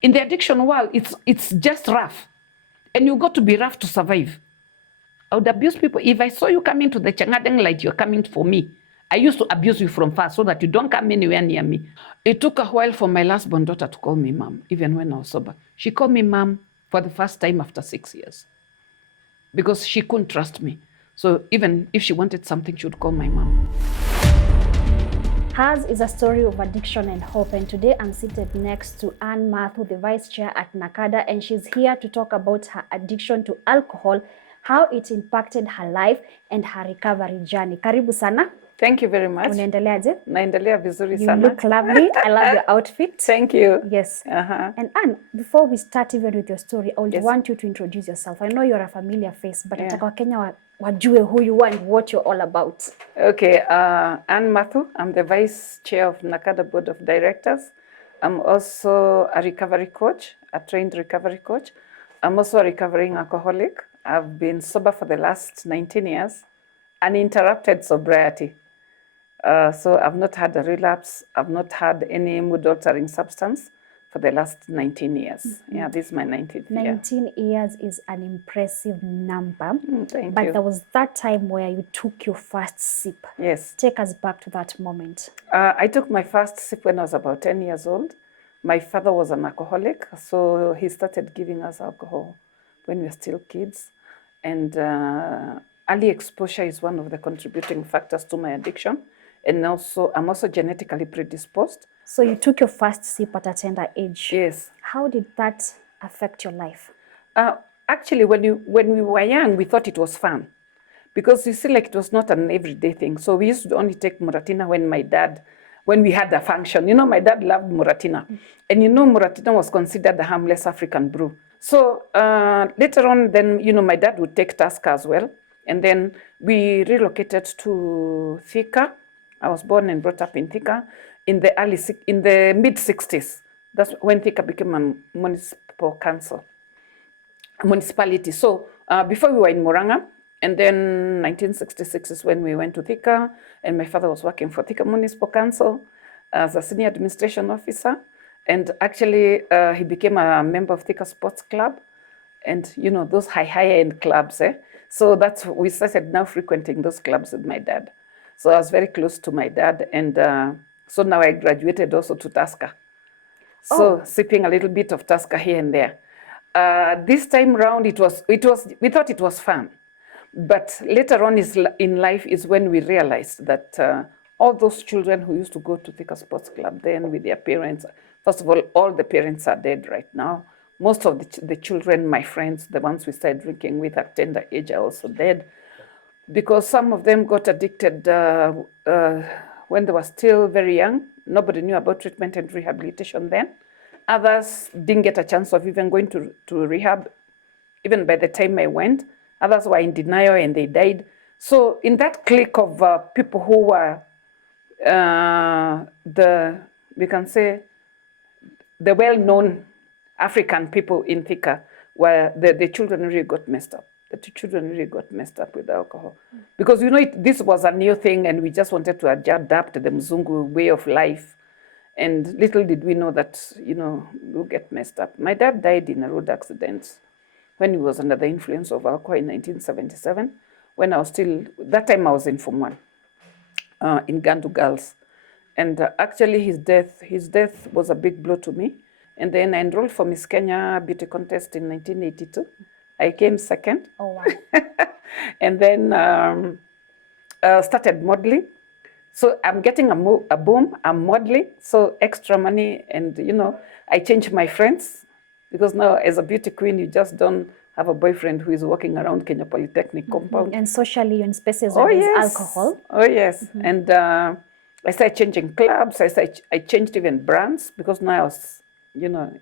In the addiction world, it's just rough. And you got to be rough to survive. I would abuse people. If I saw you coming to the Changadeng light, you're coming for me. I used to abuse you from far so that you don't come anywhere near me. It took a while for my last born daughter to call me mom, even when I was sober. She called me mom for the first time after 6 years because she couldn't trust me. So even if she wanted something, she would call my mom. Hers is a story of addiction and hope, and today I'm seated next to Mathu, the vice chair at Nacada, and she's here to talk about her addiction to alcohol, how it impacted her life and her recovery journey. Karibu sana. Thank you very much. Unaendeleaje? Naendelea vizuri sana. You look lovely. I love your outfit. Thank you. Yes. And Anne, before we start even with your story, I would want you to introduce yourself. I know you're a familiar face, but nataka Wakenya wajue who you are and what you're all about. Okay, I'm Mathu. I'm the vice chair of Nacada board of directors. I'm also a recovery coach, a trained recovery coach. I'm also a recovering alcoholic. I've been sober for the last 19 years, uninterrupted sobriety. So I've not had a relapse. I've not had any mood-altering substance for the last 19 years. Mm-hmm. Yeah, this is my 19th year. 19 years is an impressive number. Thank you. But there was that time where you took your first sip. Yes. Take us back to that moment. I took my first sip when I was about 10 years old. My father was an alcoholic, so he started giving us alcohol when we were still kids. And early exposure is one of the contributing factors to my addiction. And also, I'm also genetically predisposed. So you took your first sip at a tender age. Yes. How did that affect your life? Actually, when we were young, we thought it was fun. Because you see, like it was not an everyday thing. So we used to only take Muratina when we had a function. You know, my dad loved Muratina. And you know, Muratina was considered a harmless African brew. So later on, then, you know, my dad would take Tusker as well. And then we relocated to Thika. I was born and brought up in Thika in the mid-60s. That's when Thika became a municipality. So before we were in Muranga, and then 1966 is when we went to Thika, and my father was working for Thika Municipal Council as a senior administration officer. And actually, he became a member of Thika Sports Club, and you know, those high-end clubs. So we started now frequenting those clubs with my dad. So I was very close to my dad, and so now I graduated also to Tusker. So sipping a little bit of Tusker here and there. This time round, we thought it was fun. But later on in life is when we realized that all those children who used to go to Thika Sports Club then with their parents, first of all the parents are dead right now. Most of the children, my friends, the ones we started drinking with at tender age are also dead. Because some of them got addicted when they were still very young. Nobody knew about treatment and rehabilitation then. Others didn't get a chance of even going to rehab, even by the time I went. Others were in denial and they died. So in that clique of people who were we can say, the well-known African people in Thika, where the children really got messed up. The children really got messed up with alcohol. Because, you know, this was a new thing and we just wanted to adapt to the Mzungu way of life. And little did we know that, you know, we'll get messed up. My dad died in a road accident when he was under the influence of alcohol in 1977. When I was that time I was in Form 1 in Gandu Girls. And actually his death was a big blow to me. And then I enrolled for Miss Kenya Beauty Contest in 1982. I came second. Oh, wow. And then started modeling. So I'm getting a boom, I'm modeling, so extra money. And, you know, I changed my friends because now as a beauty queen, you just don't have a boyfriend who is walking around Kenya Polytechnic compound. And socially in spaces where there's alcohol. Oh, yes. And I started changing clubs. I changed even brands because now I was, you know,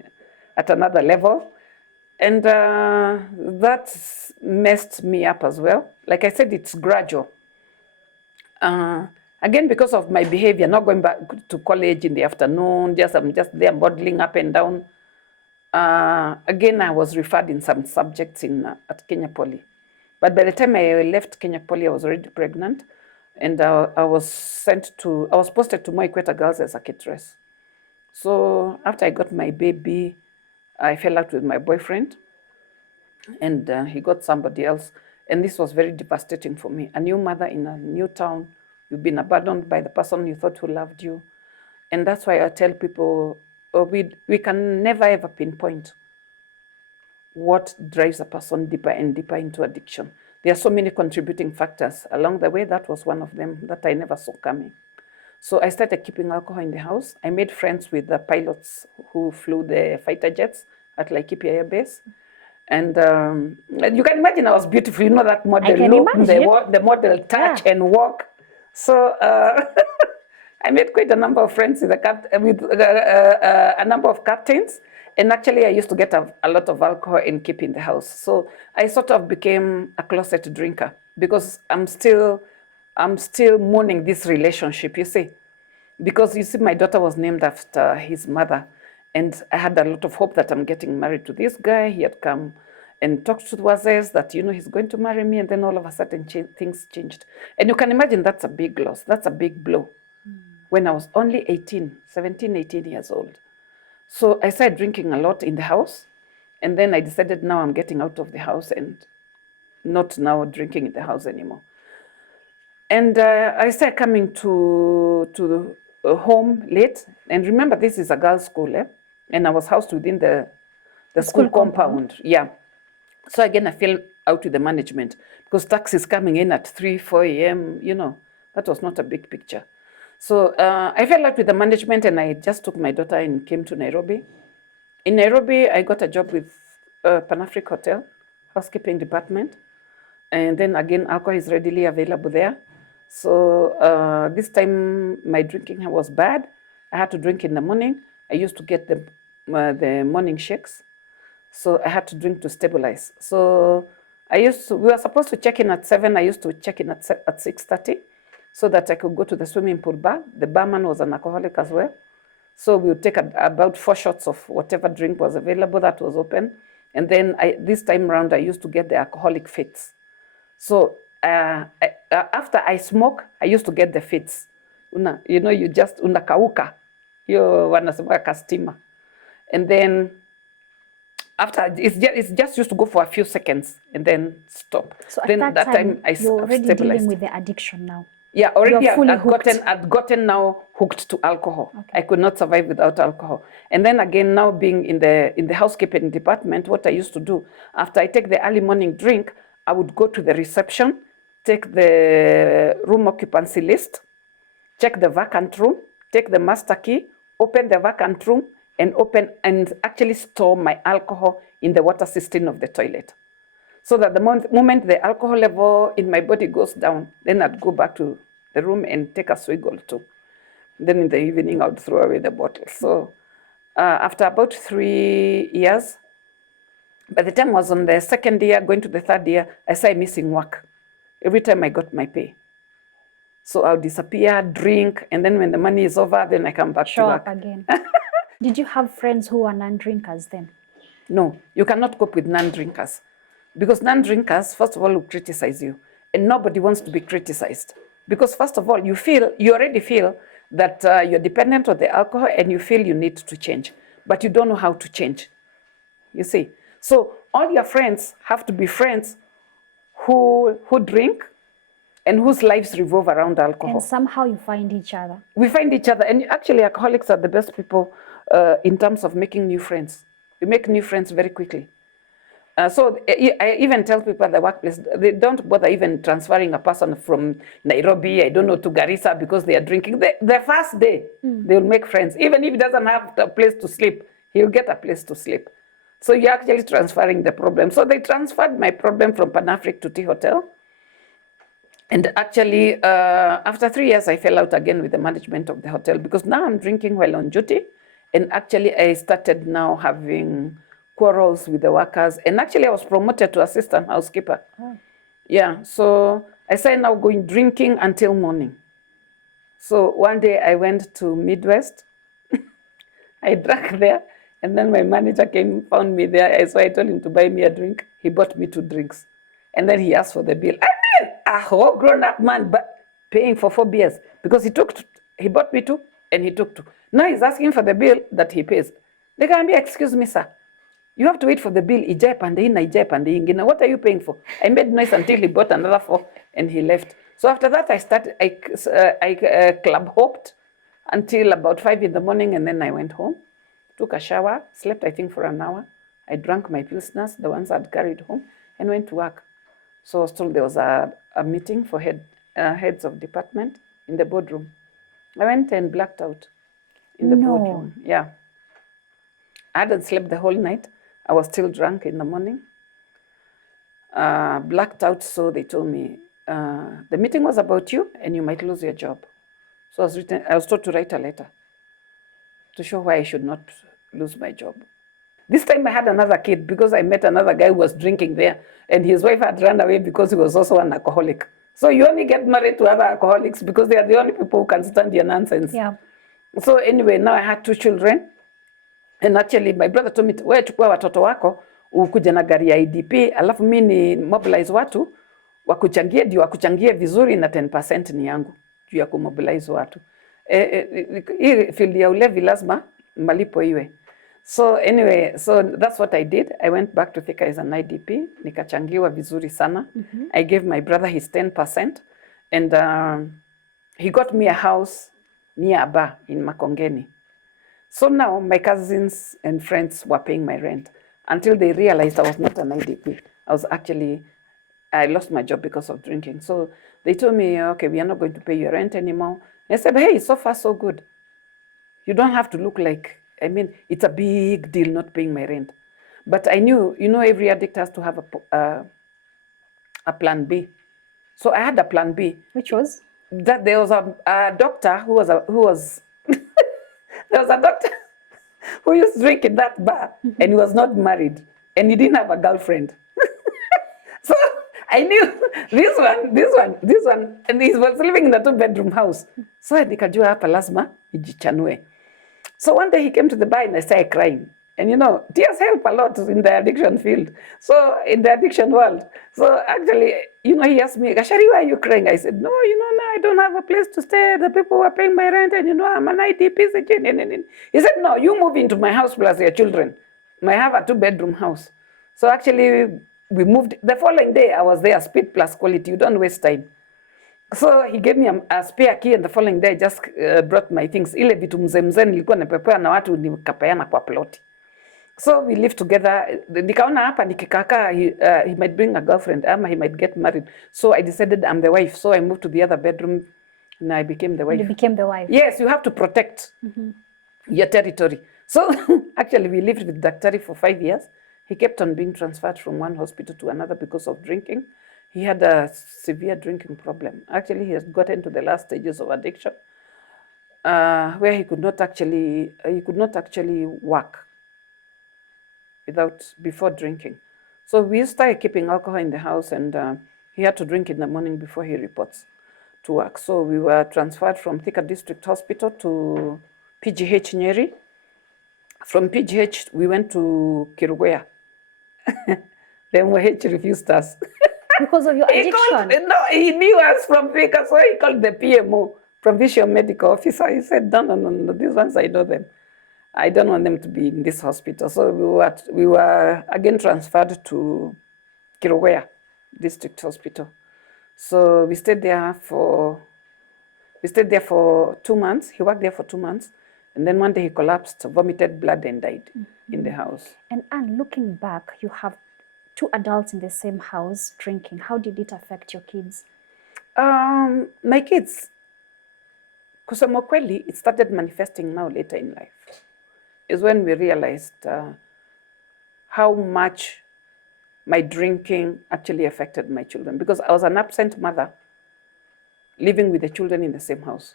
at another level. And that messed me up as well. Like I said, it's gradual. Again, because of my behavior, not going back to college in the afternoon, I'm just there modeling up and down. Again, I was referred in some subjects at Kenya Poly. But by the time I left Kenya Poly, I was already pregnant. And I was posted to Moi Ikweta Girls as a cateress. So after I got my baby, I fell out with my boyfriend, and he got somebody else. And this was very devastating for me. A new mother in a new town, you've been abandoned by the person you thought who loved you. And that's why I tell people, we can never ever pinpoint what drives a person deeper and deeper into addiction. There are so many contributing factors. Along the way, that was one of them that I never saw coming. So I started keeping alcohol in the house. I made friends with the pilots who flew the fighter jets at Laikipia Air Base. And you can imagine I was beautiful. You know that model look, the model touch and walk. So I made quite a number of friends with a number of captains. And actually, I used to get a lot of alcohol and keep in the house. So I sort of became a closet drinker because I'm still mourning this relationship, you see. Because you see, my daughter was named after his mother. And I had a lot of hope that I'm getting married to this guy. He had come and talked to Wazes that, he's going to marry me. And then all of a sudden things changed. And you can imagine that's a big loss. That's a big blow. When I was only 17, 18 years old. So I started drinking a lot in the house. And then I decided now I'm getting out of the house and not now drinking in the house anymore. And I started coming to home late. And remember, this is a girls' school, and I was housed within the school compound. Yeah. So again, I fell out with the management because taxis coming in at 3, 4 a.m., that was not a big picture. So I fell out with the management and I just took my daughter and came to Nairobi. In Nairobi, I got a job with Pan-African Hotel, housekeeping department. And then again, alcohol is readily available there. So this time my drinking was bad. I had to drink in the morning. I used to get the morning shakes. So I had to drink to stabilize. So we were supposed to check in at 7. I used to check in at 6:30. So that I could go to the swimming pool bar. The barman was an alcoholic as well. So we would take about 4 shots of whatever drink was available that was open. And then this time around, I used to get the alcoholic fits. So after I smoke, I used to get the fits. You just unakauka. You wanasema kastima. And then after, it's just used to go for a few seconds and then stop. So then at that time I you're already stabilized. Dealing with the addiction now. Yeah, already I'd gotten now hooked to alcohol. Okay. I could not survive without alcohol. And then again, now being in the housekeeping department, what I used to do, after I take the early morning drink, I would go to the reception, take the room occupancy list, check the vacant room, take the master key, open the vacant room, and actually store my alcohol in the water system of the toilet. So that the moment the alcohol level in my body goes down, then I'd go back to the room and take a swig or two. Then in the evening, I'd throw away the bottle. So after about 3 years, by the time I was on the second year, going to the third year, I started missing work. Every time I got my pay. So I'll disappear, drink, and then when the money is over, then I come back to work. Show up again. Did you have friends who were non-drinkers then? No, you cannot cope with non-drinkers. Because non-drinkers, first of all, will criticize you. And nobody wants to be criticized. Because first of all, you already feel that you're dependent on the alcohol and you feel you need to change. But you don't know how to change. You see? So all your friends have to be friends who drink and whose lives revolve around alcohol. And somehow you find each other. We find each other. And actually, alcoholics are the best people in terms of making new friends. You make new friends very quickly. So I even tell people at the workplace, they don't bother even transferring a person from Nairobi, I don't know, to Garissa because they are drinking. The first day, they will make friends. Even if he doesn't have a place to sleep, he'll get a place to sleep. So you're actually transferring the problem. So they transferred my problem from Pan-African to Tea Hotel. And actually, after 3 years, I fell out again with the management of the hotel because now I'm drinking while on duty. And actually, I started now having quarrels with the workers. And actually, I was promoted to assistant housekeeper. Oh. Yeah, so I started now going drinking until morning. So one day I went to Midwest. I drank there. And then my manager came, found me there. So I told him to buy me a drink. He bought me 2 drinks. And then he asked for the bill. I mean, a whole grown-up man but paying for 4 beers. Because he bought me 2 and he took 2. Now he's asking for the bill that he pays. They can be, excuse me, sir. You have to wait for the bill. Ijae pande hii na ijae pande hii ingine. What are you paying for? I made noise until he bought another 4 and he left. So after that, I club hopped until about 5 in the morning, and then I went home, took a shower, slept I think for an hour. I drank my pilsners, the ones I'd carried home, and went to work. So I was told there was a meeting for heads of department in the boardroom. I went and blacked out in the boardroom. Yeah. I hadn't slept the whole night. I was still drunk in the morning. Blacked out, so they told me, the meeting was about you and you might lose your job. So I was told to write a letter to show why I should not lose my job. This time I had another kid because I met another guy who was drinking there, and his wife had run away because he was also an alcoholic. So you only get married to other alcoholics because they are the only people who can stand your nonsense. Yeah. So anyway, now I had 2 children. And actually my brother told me, wewe chukua watoto wako, ukuje na gari ya IDP, alafu mimi ni mobilize watu, wakuchangie ndio wakuchangie vizuri na 10% ni yangu, juu ya kumobilize watu. Hii field ya ulevi lazima malipo iwe. So anyway, so that's what I did. I went back to Thika as an IDP, nikachangiwa vizuri sana. I gave my brother his 10%, and he got me a house near a bar in Makongeni. So now my cousins and friends were paying my rent until they realized I was not an IDP. I lost my job because of drinking. So they told me, okay, we are not going to pay your rent anymore. And I said, hey, so far so good. You don't have to look like, it's a big deal not paying my rent. But I knew, every addict has to have a plan B. So I had a plan B. Which was? That there was a doctor who was there was a doctor who used to drink in that bar, and he was not married, and he didn't have a girlfriend. So I knew this one, and he was living in a 2-bedroom house. So nikajua hapa lazima ijichanue. So one day he came to the bar and I started crying. And tears help a lot in the addiction field. So in the addiction world. So actually, he asked me, Gashari, why are you crying? I said, no, now I don't have a place to stay. The people were paying my rent, and I'm an IDP. He said, no, you move into my house plus your children. I have a 2-bedroom house. So actually, we moved. The following day, I was there, speed plus quality. You don't waste time. So he gave me a spare key, and the following day I just brought my things. Ile vitu mzee nilikuwa napepewa na watu nikapeana kwa ploti. So we lived together. Nikaona hapa nikikaka, he might bring a girlfriend, ama he might get married. So I decided I'm the wife. So I moved to the other bedroom, and I became the wife. You became the wife. Yes, you have to protect your territory. So actually we lived with Daktari for 5 years. He kept on being transferred from one hospital to another because of drinking. He had a severe drinking problem. Actually, he has gotten to the last stages of addiction, where he could not actually work before drinking. So we started keeping alcohol in the house, and he had to drink in the morning before he reports to work. So we were transferred from Thika District Hospital to PGH Nyeri. From PGH, we went to Kirugoya. The MOH refused us. Because of your addiction? He knew us from Thika, so he called the PMO, Provincial Medical Officer. He said, no, these ones I know them. I don't want them to be in this hospital. So we were again transferred to Kirugoya District Hospital. So we stayed there for 2 months. He worked there for 2 months. And then one day he collapsed, vomited blood, and died in the house. And Anne, looking back, you have 2 adults in the same house drinking. How did it affect your kids? My kids, kusema kweli, it started manifesting now later in life. Is when we realized how much my drinking actually affected my children. Because I was an absent mother living with the children in the same house.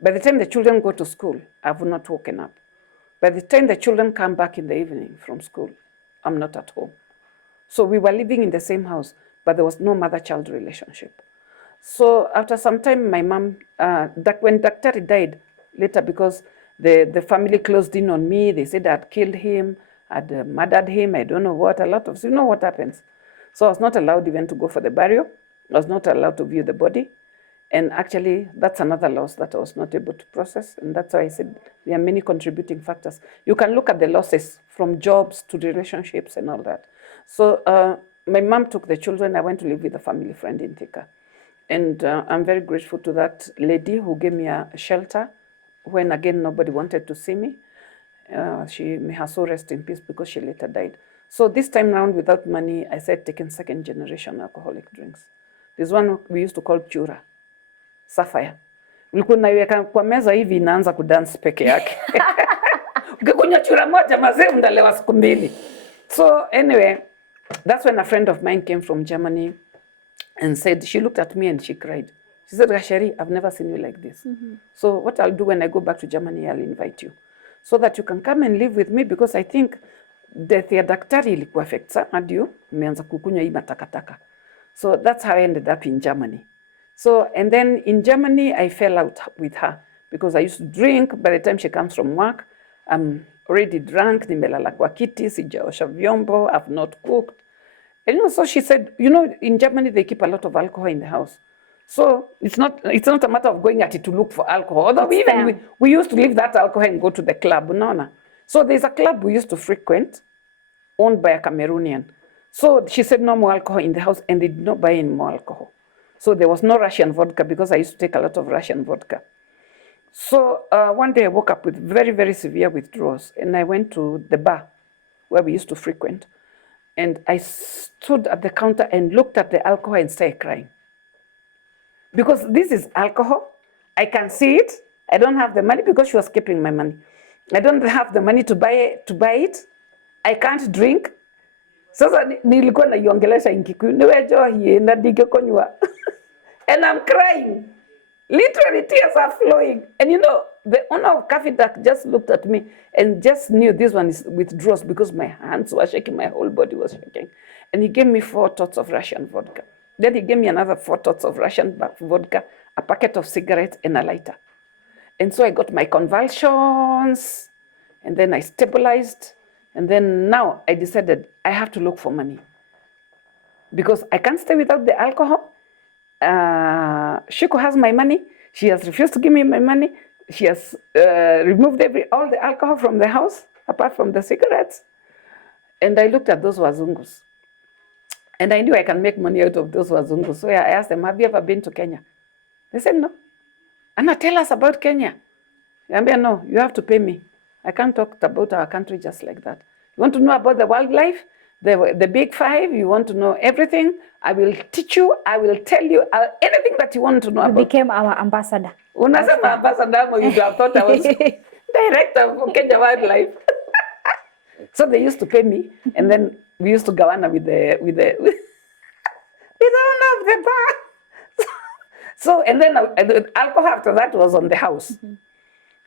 By the time the children go to school, I've not woken up. By the time the children come back in the evening from school, I'm not at home. So we were living in the same house, but there was no mother-child relationship. So after some time, my mom, when Daktari died later, because the family closed in on me, they said I'd killed him, I'd murdered him, I don't know what, you know what happens. So I was not allowed even to go for the burial. I was not allowed to view the body. And actually, that's another loss that I was not able to process. And that's why I said there are many contributing factors. You can look at the losses from jobs to relationships and all that. So my mom took the children. I went to live with a family friend in Thika. And I'm very grateful to that lady who gave me a shelter when, again, nobody wanted to see me. May her soul rest in peace, because she later died. So this time round, without money, I started taking second generation alcoholic drinks. There's one we used to call chura, sapphire. Ulikuwa unaiweka kwa meza hivi, inaanza kudance peke yake. Ukikunywa chura moja mazee undalewa siku mbili. So anyway, that's when a friend of mine came from Germany and said, she looked at me and she cried. She said, Gasheri, I've never seen you like this. So what I'll do when I go back to Germany, I'll invite you so that you can come and live with me, because I think death ya daktari ilikuwa affect sana hadi you umeanza kukunywa hii matakataka. So that's how I ended up in Germany. So, and then in Germany, I fell out with her because I used to drink. By the time she comes from work, I'm already drunk, nimelala kwa kiti, sijaosha vyombo, I've not cooked. And so she said, in Germany, they keep a lot of alcohol in the house. So it's not a matter of going at it to look for alcohol. Although we used to leave that alcohol and go to the club. No. So there's a club we used to frequent, owned by a Cameroonian. So she said no more alcohol in the house, and they did not buy any more alcohol. So there was no Russian vodka, because I used to take a lot of Russian vodka. So one day I woke up with very, very severe withdrawals, and I went to the bar where we used to frequent. And I stood at the counter and looked at the alcohol and started crying. Because this is alcohol. I can see it. I don't have the money, because she was keeping my money. I don't have the money to buy it. I can't drink. Sasa nilikuwa naiongelesha in Kikuyu, niwejo hii nadige konywa. And I'm crying. Literally tears are flowing. And the owner of Cafe Duck just looked at me and just knew this one is withdrawals, because my hands were shaking, my whole body was shaking. And he gave me 4 tots of Russian vodka. Then he gave me another 4 tots of Russian vodka, a packet of cigarettes, and a lighter. And so I got my convulsions, and then I stabilized. And then now I decided I have to look for money, because I can't stay without the alcohol. Shiko has my money. She has refused to give me my money. She has removed all the alcohol from the house, apart from the cigarettes. And I looked at those wazungus. And I knew I can make money out of those wazungus. So I asked them, have you ever been to Kenya? They said, no. Anna, tell us about Kenya. I said, no, you have to pay me. I can't talk about our country just like that. You want to know about the wildlife? The big 5, you want to know everything? I will teach you, I will tell you anything that you want to know about. You became our ambassador. Unasema ambassador, you have thought I was director for Kenya Wildlife. So they used to pay me, and then we used to go on with the owner of the bar. So, and then alcohol after that was on the house.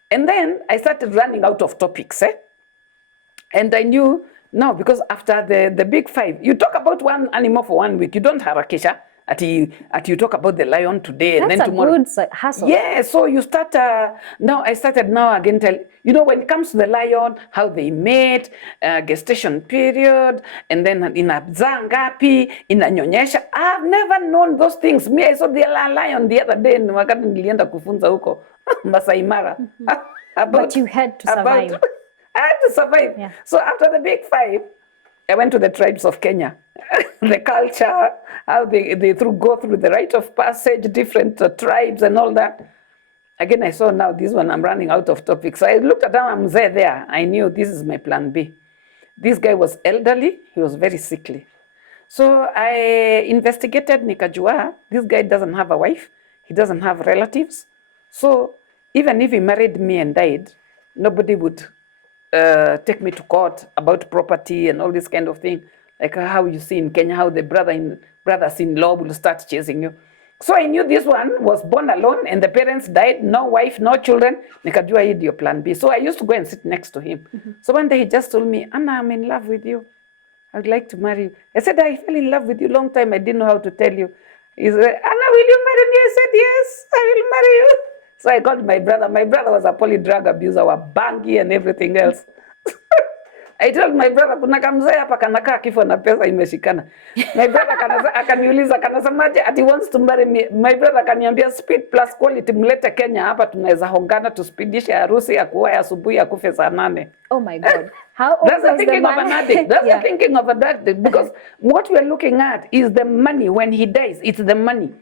And then I started running out of topics. And I knew, no, because after the big 5, you talk about one animal for 1 week. You don't harakisha. You talk about the lion today, and then tomorrow. That's a good hustle. Yeah, so you start, I started again tell, when it comes to the lion, how they mate, gestation period, and then in a zangapi, in a nyonyesha. I've never known those things. Me, I saw the lion the other day, wakati nilienda kufunza huko, Masai Mara. But you had to survive. I had to survive. Yeah. So after the big 5, I went to the tribes of Kenya. The culture, how they go through the rite of passage, different tribes and all that. Again, I saw now this one, I'm running out of topics. So I looked at them, I'm there. I knew this is my plan B. This guy was elderly. He was very sickly. So I investigated Nikajua. This guy doesn't have a wife. He doesn't have relatives. So even if he married me and died, nobody would take me to court about property and all this kind of thing. Like how you see in Kenya, how the brothers-in-law will start chasing you. So I knew this one was born alone and the parents died, no wife, no children. Nikajua hii ndio plan B. So I used to go and sit next to him. So one day he just told me, Anna, I'm in love with you. I would like to marry you. I said, I fell in love with you long time. I didn't know how to tell you. He said, Anna, will you marry me? I said, yes, I will marry you. So I called my brother. My brother was a poly drug abuser, a bangy and everything else. I told my brother kuna kamzee hapa kanakaa kifo na pesa imeshikana. My brother akaniuliza kanasemaje ati wants to marry me. My brother akaniambia speed plus quality mlete Kenya hapa tunaweza hongana tuspidishe harusi ya kuoa asubuhi akufe saa 8. Oh my God. How old That's was the thinking the of man? an addict. That's the thinking of an addict. Because what we're looking at is the money. When he dies, it's the money.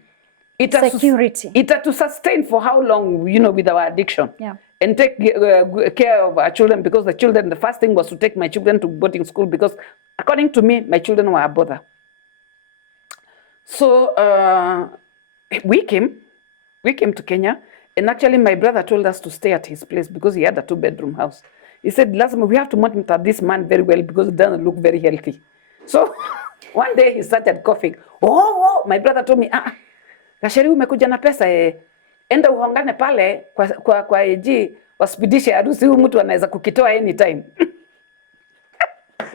Security. It has to sustain for how long, with our addiction. Yeah. And take care of our children, because the children, the first thing was to take my children to boarding school, because according to me, my children were a bother. So we came to Kenya, and actually my brother told us to stay at his place because he had a 2-bedroom house. He said, "Lazima, we have to monitor this man very well because it doesn't look very healthy." So one day he started coughing. Oh, my brother told me, Gasheri umekuja na pesa enda uhongane pale kwa AG waspidishe harusi, huyu mtu anaweza kukitoa anytime.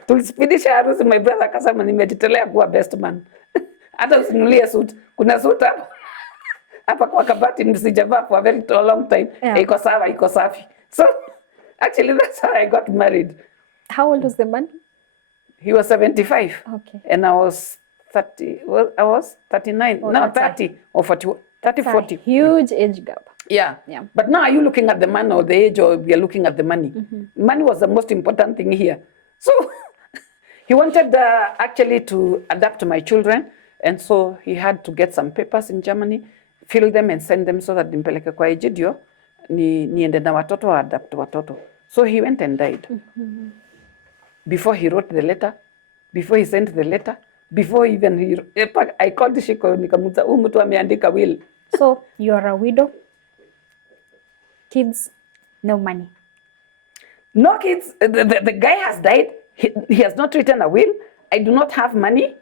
Tulispidisha harusi, my brother akasema nimejitolea kuwa best man. Hata usinulie suit. Kuna suit hapa kwa kabati msijavaa for a very long time. Yeah. Iko sawa, iko safi. So actually that's how I got married. How old was the man? He was 75. Okay. And I was 30. Well, I was 39. Oh, No, 30 or 40. 30, 40. Huge age gap. Yeah. Yeah. But now are you looking at the man or the age, or we are looking at the money? Money was the most important thing here. So he wanted actually to adapt my children. And so he had to get some papers in Germany, fill them and send them so that nimpeleke kwa AG ndio niende na watoto wa adapt watoto. So he went and died. Before he wrote the letter, before he sent the letter, before even I called Shiko nikamuza huyu mtu ameandika will. So you are a widow, kids, no money. No kids. The guy has died. He has not written a will. I do not have money.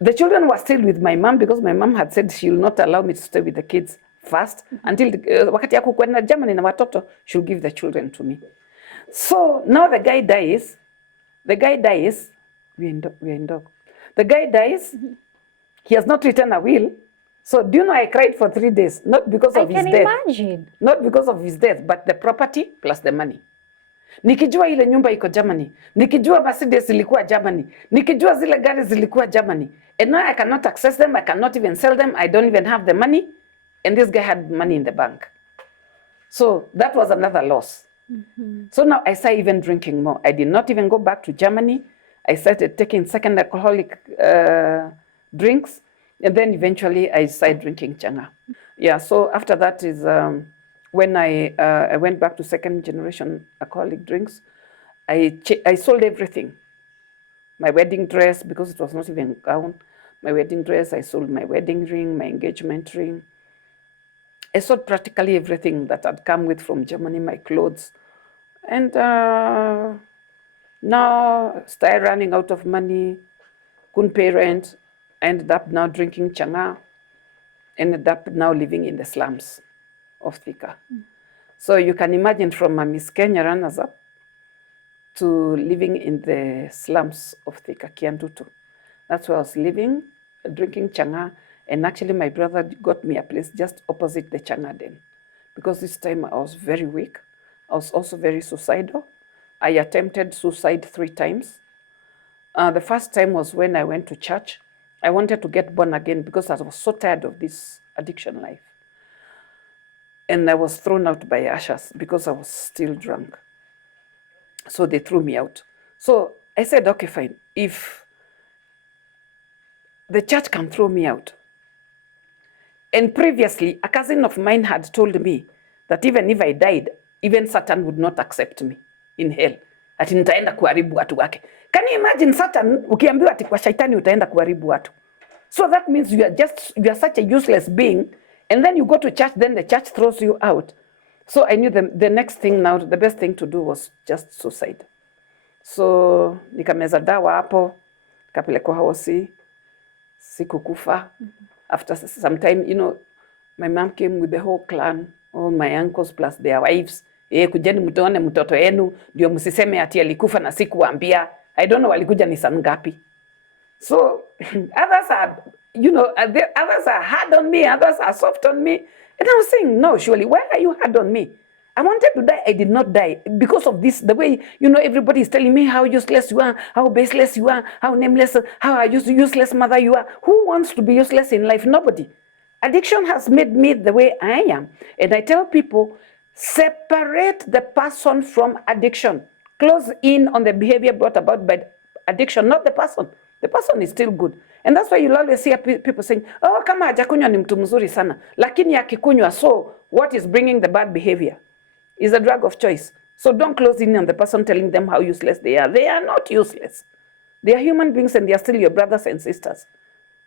The children were still with my mom because my mom had said she will not allow me to stay with the kids first until wakati yako kwenda Germany na watoto, she'll give the children to me. So now the guy dies. The guy dies. We are in dog. The guy dies. He has not written a will. So do you know I cried for 3 days, not because of his death. I can imagine. Not because of his death, but the property plus the money. Nikijua ile nyumba iko Germany, nikijua Mercedes ilikuwa Germany, nikijua zile gari zilikuwa Germany, and now I cannot access them, I cannot even sell them, I don't even have the money, and this guy had money in the bank. So that was another loss. So now I started even drinking more. I did not even go back to Germany. I started taking second alcoholic drinks, and then eventually I started drinking changa. Yeah, so after that is when I went back to second generation alcoholic drinks. I sold everything. My wedding dress, because it was not even a gown. My wedding dress, I sold my wedding ring, my engagement ring. I sold practically everything that had come with from Germany, my clothes. And now started running out of money, couldn't pay rent, ended up now drinking changa, ended up now living in the slums of Thika. So you can imagine from a Miss Kenya runners-up to living in the slums of Thika, Kiandutu. That's where I was living, drinking changa, and actually my brother got me a place just opposite the changa den. Because this time I was very weak. I was also very suicidal. I attempted suicide 3 times. The first time was when I went to church. I wanted to get born again because I was so tired of this addiction life. And I was thrown out by ushers because I was still drunk. So they threw me out. So I said, okay, fine. If the church can throw me out. And previously, a cousin of mine had told me that even if I died, even Satan would not accept me in hell. Ati nitaenda kuharibu watu wake. Can you imagine Satan ukiambiwa ati kwa shaitani utaenda kuharibu watu? So that means you are such a useless being, and then you go to church, then the church throws you out. So I knew the next thing now, the best thing to do was just suicide. So nikameza dawa hapo, kapelekwa hosi, sikukufa. After some time, my mom came with the whole clan, all my uncles plus their wives. Kujeni mtuone mtoto yenu, ndio msiseme ati alikufa na sikuambia. I don't know walikuja ni saa ngapi. So others are, others are hard on me, others are soft on me. And I was saying, no, surely, why are you hard on me? I wanted to die. I did not die because of this. The way, everybody is telling me how useless you are, how baseless you are, how nameless, how a useless mother you are. Who wants to be useless in life? Nobody. Addiction has made me the way I am. And I tell people, separate the person from addiction. Close in on the behavior brought about by addiction, not the person. The person is still good. And that's why you'll always hear people saying, oh, kama hajakunywa ni mtu mzuri sana. Lakini akikunywa, so what is bringing the bad behavior? Is a drug of choice. So don't close in on the person telling them how useless they are. They are not useless. They are human beings and they are still your brothers and sisters.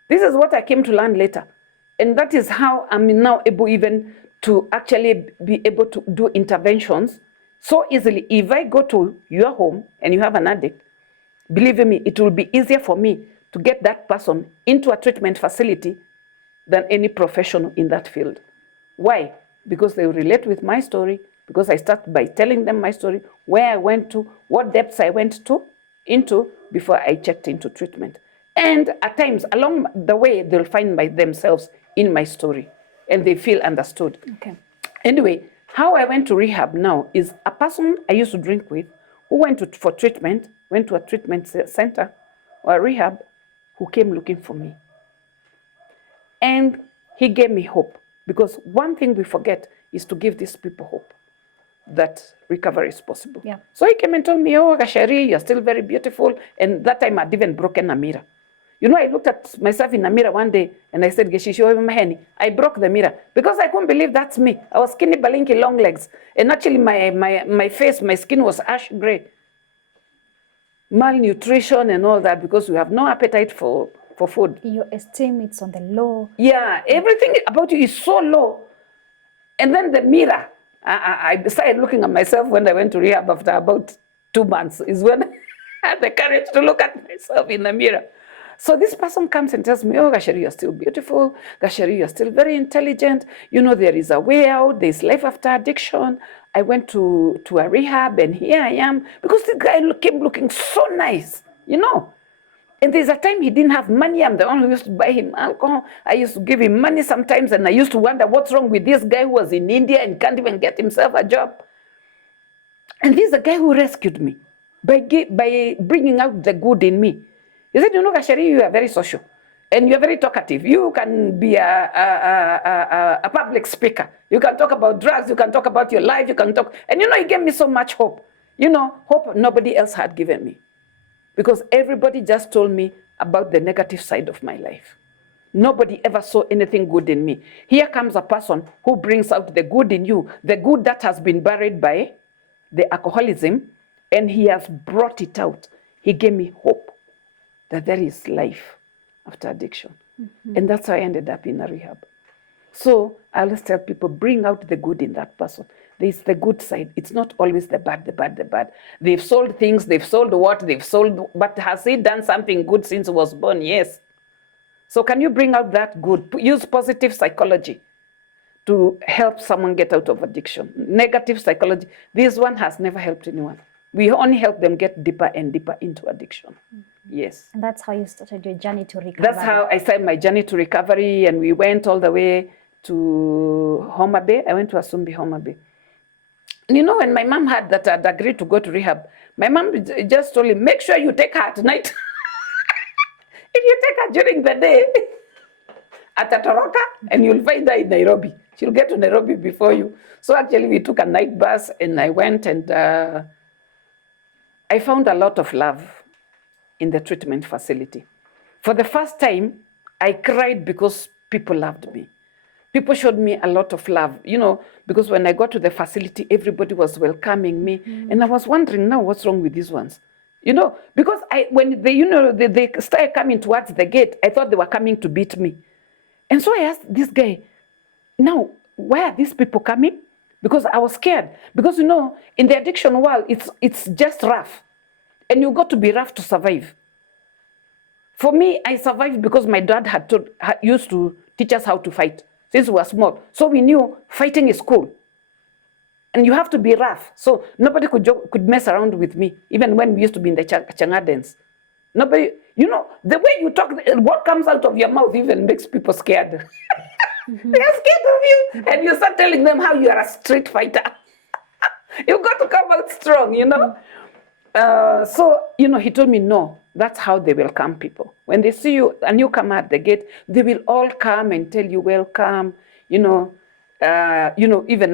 This is what I came to learn later. And that is how I'm now able even to actually be able to do interventions so easily. If I go to your home and you have an addict, believe me, it will be easier for me to get that person into a treatment facility than any professional in that field. Why? Because they will relate with my story, because I start by telling them my story, where I went to, what depths I went into before I checked into treatment. And at times, along the way, they'll find by themselves in my story, and they feel understood. Okay. Anyway, how I went to rehab now is a person I used to drink with who went for treatment, went to a treatment center or a rehab, who came looking for me. And he gave me hope, because one thing we forget is to give these people hope that recovery is possible. Yeah. So he came and told me, oh, Gashari, you're still very beautiful. And that time I'd even broken a mirror. I looked at myself in a mirror one day and I said, Geshisho, I broke the mirror because I couldn't believe that's me. I was skinny, balinky, long legs. And actually my face, my skin was ash gray. Malnutrition and all that, because we have no appetite for food. Your esteem, it's on the low. Yeah, everything about you is so low. And then the mirror, I started looking at myself when I went to rehab after about 2 months, is when I had the courage to look at myself in the mirror. So this person comes and tells me, oh, Gashari, you're still beautiful. Gashari, you're still very intelligent. There is a way out. There's life after addiction. I went to a rehab and here I am. Because the guy came looking so nice, And there's a time he didn't have money. I'm the one who used to buy him alcohol. I used to give him money sometimes, and I used to wonder what's wrong with this guy who was in India and can't even get himself a job. And this is a guy who rescued me by bringing out the good in me. He said, Gashari, you are very social and you're very talkative. You can be a public speaker. You can talk about drugs. You can talk about your life. You can talk. And he gave me so much hope. Hope nobody else had given me. Because everybody just told me about the negative side of my life. Nobody ever saw anything good in me. Here comes a person who brings out the good in you, the good that has been buried by the alcoholism, and he has brought it out. He gave me hope that there is life after addiction. Mm-hmm. And that's how I ended up in a rehab. So I always tell people, bring out the good in that person. There's the good side. It's not always the bad, the bad, the bad. They've sold things, they've sold what, they've sold, but has he done something good since he was born? Yes. So can you bring out that good? Use positive psychology to help someone get out of addiction. Negative psychology, this one has never helped anyone. We only help them get deeper and deeper into addiction. Mm-hmm. Yes. And that's how you started your journey to recovery. That's how I started my journey to recovery, and we went all the way to Homa Bay. I went to Asumbi, Homa Bay. When my mom had that I'd agreed to go to rehab, my mom just told me, make sure you take her at night. If you take her during the day at Atoroka, and you'll find her in Nairobi. She'll get to Nairobi before you. So actually we took a night bus and I went, and I found a lot of love in the treatment facility. For the first time, I cried because people loved me. People showed me a lot of love, because when I got to the facility, everybody was welcoming me. Mm. And I was wondering now what's wrong with these ones, because when they started coming towards the gate, I thought they were coming to beat me. And so I asked this guy, now, why are these people coming? Because I was scared. Because, in the addiction world, it's just rough. And you got to be rough to survive. For me, I survived because my dad used to teach us how to fight since we were small. So we knew fighting is cool. And you have to be rough. So nobody could mess around with me, even when we used to be in the Changadens. Nobody, the way you talk, what comes out of your mouth even makes people scared. Mm-hmm. They are scared of you. And you start telling them how you are a street fighter. You've got to come out strong, you know. So, he told me, no, that's how they welcome people. When they see you, a newcomer at the gate, they will all come and tell you, welcome, even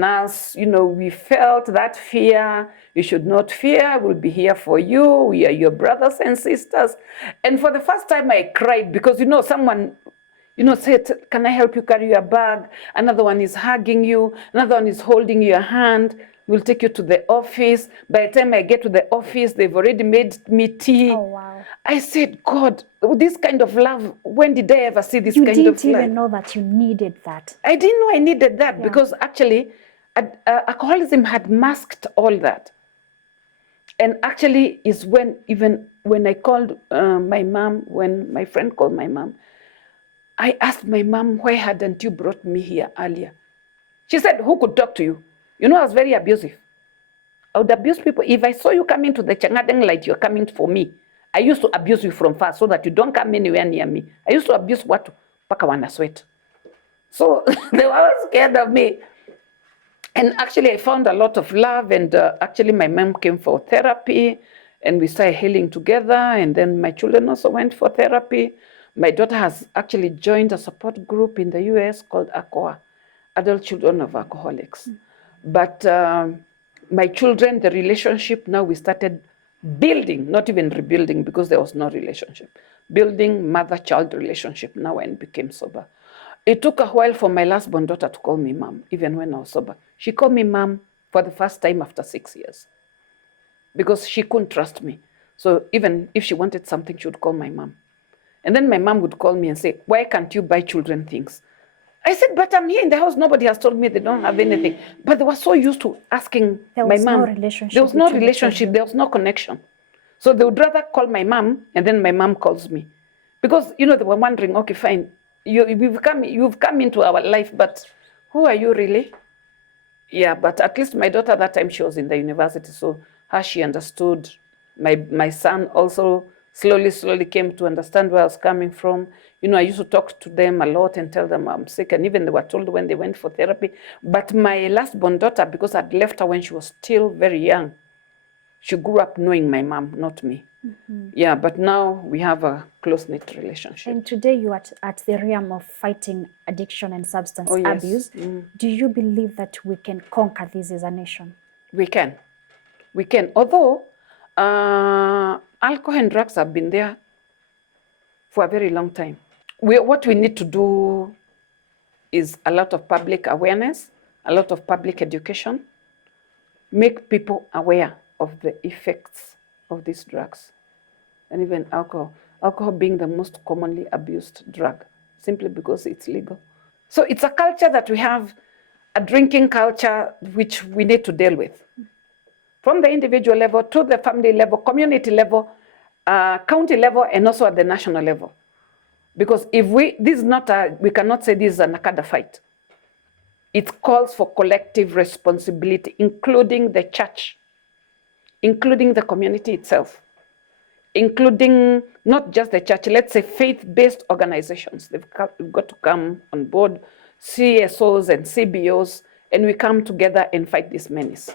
us, we felt that fear. You should not fear. We'll be here for you. We are your brothers and sisters. And for the first time, I cried because, someone, said, can I help you carry your bag? Another one is hugging you. Another one is holding your hand. We'll take you to the office. By the time I get to the office, they've already made me tea. Oh, wow. I said, God, this kind of love, when did I ever see this kind of love? You didn't even know that you needed that. I didn't know I needed that because actually alcoholism had masked all that. And actually is when I called my mom, when my friend called my mom, I asked my mom, why hadn't you brought me here earlier? She said, who could talk to you? I was very abusive. I would abuse people. If I saw you coming to the Changadeng light, you're coming for me. I used to abuse you from far so that you don't come anywhere near me. I used to abuse watu paka wana sweat. So they were scared of me. And actually I found a lot of love, and actually my mom came for therapy and we started healing together, and then my children also went for therapy. My daughter has actually joined a support group in the US called ACOA, Adult Children of Alcoholics. But my children, the relationship now we started building, not even rebuilding because there was no relationship. Building mother-child relationship now and became sober. It took a while for my last born daughter to call me mom, even when I was sober. She called me mom for the first time after 6 years because she couldn't trust me. So even if she wanted something, she would call my mom. And then my mom would call me and say, why can't you buy children things? I said, but I'm here in the house. Nobody has told me they don't have anything. But they were so used to asking my mom. There was no relationship. There was no connection. So they would rather call my mom, and then my mom calls me. Because, they were wondering, okay, fine, you've come into our life, but who are you really? Yeah, but at least my daughter, that time she was in the university, so she understood. My son also slowly came to understand where I was coming from. I used to talk to them a lot and tell them I'm sick, and even they were told when they went for therapy. But my last born daughter, because I'd left her when she was still very young, she grew up knowing my mom, not me. Mm-hmm. Yeah, but now we have a close-knit relationship. And today you are at the realm of fighting addiction and substance abuse. Do you believe that we can conquer this as a nation? We can. Although alcohol and drugs have been there for a very long time. What we need to do is a lot of public awareness, a lot of public education, make people aware of the effects of these drugs, and even alcohol. Alcohol being the most commonly abused drug, simply because it's legal. So it's a culture that we have, a drinking culture, which we need to deal with. From the individual level to the family level, community level, county level, and also at the national level. Because we cannot say this is a Nacada fight. It calls for collective responsibility, including the church, including the community itself, including not just the church, let's say faith-based organizations. They've got to come on board, CSOs and CBOs, and we come together and fight this menace.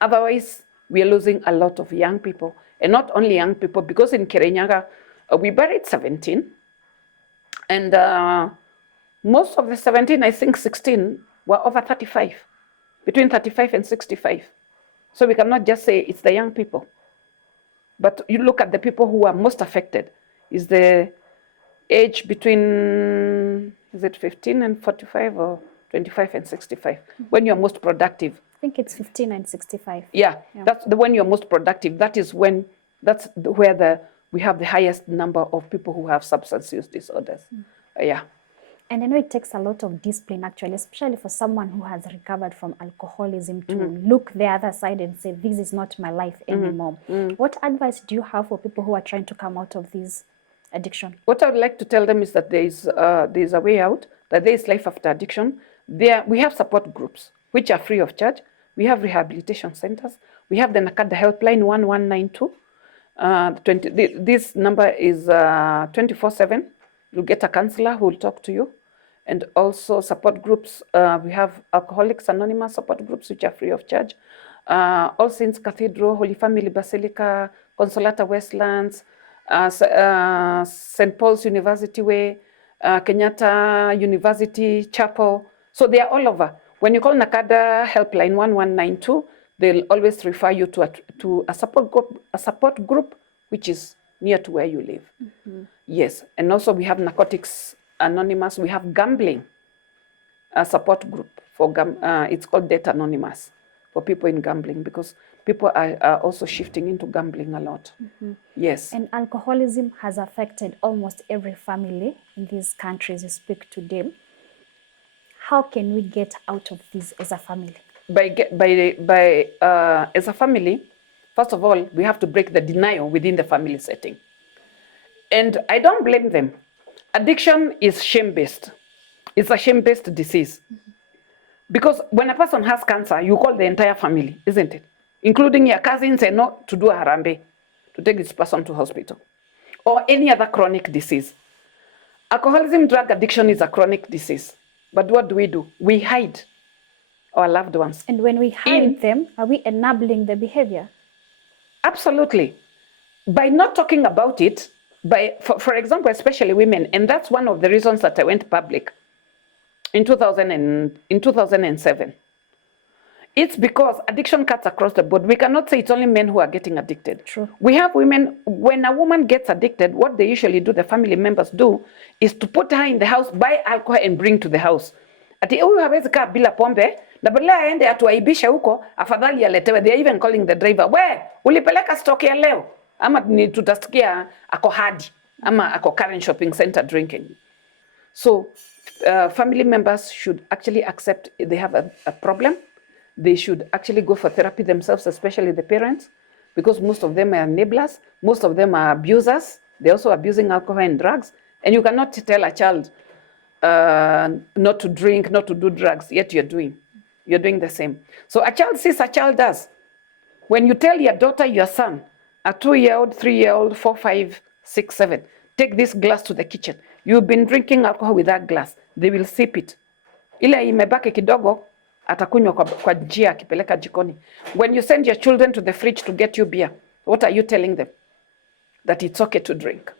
Otherwise, we are losing a lot of young people, and not only young people, because in Kirinyaga, we buried 17, and most of the 17, I think 16, were over 35, between 35 and 65. So we cannot just say it's the young people. But you look at the people who are most affected, is the age between, is it 15 and 45 or 25 and 65, when you're most productive. I think it's 15 and 65. Yeah. That's when you're most productive. That's where we have the highest number of people who have substance use disorders. Yeah. And I know it takes a lot of discipline, actually, especially for someone who has recovered from alcoholism to look the other side and say, this is not my life anymore. What advice do you have for people who are trying to come out of this addiction? What I would like to tell them is that there is a way out, that there is life after addiction. We have support groups, which are free of charge. We have rehabilitation centers. We have the Nacada helpline 1192. This number is 24/7. You'll get a counselor who will talk to you. And also support groups. We have Alcoholics Anonymous support groups, which are free of charge. All Saints Cathedral, Holy Family Basilica, Consolata Westlands, St. Paul's University Way, Kenyatta University Chapel. So they are all over. When you call Nacada helpline 1192, they'll always refer you to a support group which is near to where you live. Yes, and also we have Narcotics Anonymous. We have gambling, a support group for it's called Debt Anonymous for people in gambling, because people are also shifting into gambling a lot. Yes. And alcoholism has affected almost every family in these countries you speak today. How can we get out of this as a family? As a family, first of all, we have to break the denial within the family setting. And I don't blame them. Addiction is shame-based. It's a shame-based disease. Because when a person has cancer, you call the entire family, isn't it? Including your cousins, and not to do a harambe, to take this person to hospital. Or any other chronic disease. Alcoholism, drug addiction is a chronic disease. But what do? We hide our loved ones. And when we hide them, are we enabling the behavior? Absolutely. By not talking about it, for example, especially women, and that's one of the reasons that I went public in 2007. It's because addiction cuts across the board. We cannot say it's only men who are getting addicted. True. We have women, when a woman gets addicted, what they usually do, the family members do, is to put her in the house, buy alcohol and bring to the house. Ati huyu hawezi kaa bila pombe, na badala aende atuaibishe huko, afadhali aletewe. They are even calling the driver, we, ulipeleka stock ya leo? Ama ni tutasikia ako hadi, ama ako Karen shopping center drinking. So family members should actually accept they have a problem. They should actually go for therapy themselves, especially the parents, because most of them are enablers. Most of them are abusers. They're also abusing alcohol and drugs. And you cannot tell a child not to drink, not to do drugs, yet you're doing the same. So a child sees a child does. When you tell your daughter, your son, a 2-year-old, 3-year-old, 4, 5, 6, 7, take this glass to the kitchen. You've been drinking alcohol with that glass. They will sip it. Ile imebaki kidogo, atakunywa kwa njia akipeleka jikoni. When you send your children to the fridge to get you beer, what are you telling them? That it's okay to drink.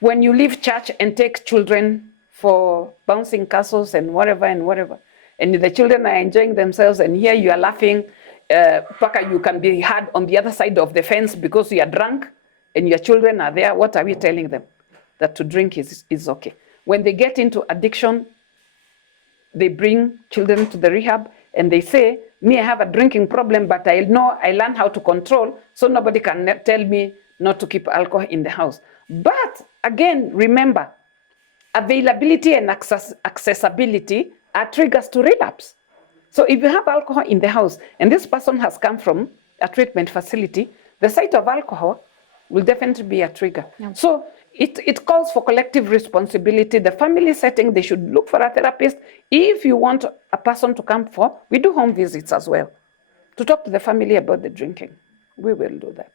When you leave church and take children for bouncing castles and whatever, and the children are enjoying themselves, and here you are laughing, you can be heard on the other side of the fence because you are drunk, and your children are there, what are we telling them? That to drink is okay. When they get into addiction, they bring children to the rehab and they say, me, I have a drinking problem, but I know I learned how to control, so nobody can tell me not to keep alcohol in the house. But again, remember, availability and accessibility are triggers to relapse. So if you have alcohol in the house and this person has come from a treatment facility, the sight of alcohol will definitely be a trigger. Yeah. So it calls for collective responsibility. The family setting, they should look for a therapist. If you want a person to come we do home visits as well, to talk to the family about the drinking. We will do that.